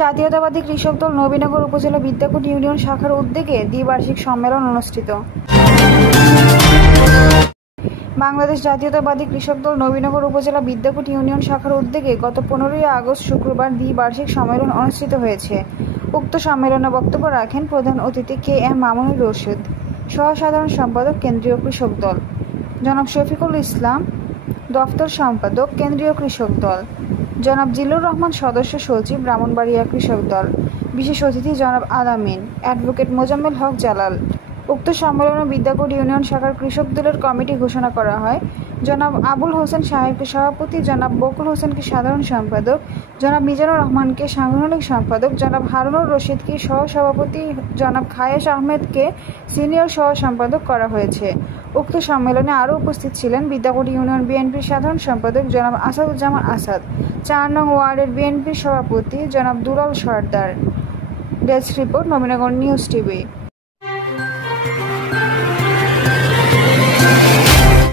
জাতীয়তাবাদী কৃষক দল নবীনগর উপজেলা বিদ্যাকুট ইউনিয়ন শাখার উদ্যোগে দ্বিবার্ষিক সম্মেলন অনুষ্ঠিত। বাংলাদেশ জাতীয়তাবাদী কৃষক দল নবীনগর উপজেলা বিদ্যাকুট ইউনিয়ন শাখার উদ্যোগে গত 15 আগস্ট শুক্রবার দ্বিবার্ষিক সম্মেলন অনুষ্ঠিত হয়েছে। উক্ত সম্মেলনে বক্তব্য রাখেন প্রধান অতিথি কে.এম. মামুনুর রশিদ, সহ-সাধারণ সম্পাদক কেন্দ্রীয় কৃষক দল, জনাব শফিকুল ইসলাম, দফতর সম্পাদক কেন্দ্রীয় কৃষক দল, জনাব জিল্লুর রহমান, সদস্য সচিব ব্রাহ্মণবাড়িয়া কৃষক দল, বিশেষ অতিথি জনাব আলামিন, অ্যাডভোকেট মোজাম্মেল হক জালাল। উক্ত সম্মেলনে বিদ্যাকুট ইউনিয়ন শাখার কৃষক দলের কমিটি ঘোষণা করা হয়। জনাব আবুল হোসেন সাহেবকে সভাপতি, জনাব বকুল হোসেনকে সাধারণ সম্পাদক, জনাব মিজানুর রহমানকে সাংগঠনিক সম্পাদক, জনাব হারুনুর রশিদকে সহ-সভাপতি, জনাব খায়েশ আহমেদকে সিনিয়র সহ-সম্পাদক করা হয়েছে। উক্ত সম্মেলনে আরও উপস্থিত ছিলেন বিদ্যাকুট ইউনিয়ন বিএনপির সাধারণ সম্পাদক জনাব আসাদুজ্জামান আসাদ, 4 নং ওয়ার্ডের বিএনপির সভাপতি জনাব Dulal Sardar. Desk report, Nabinagar news TV.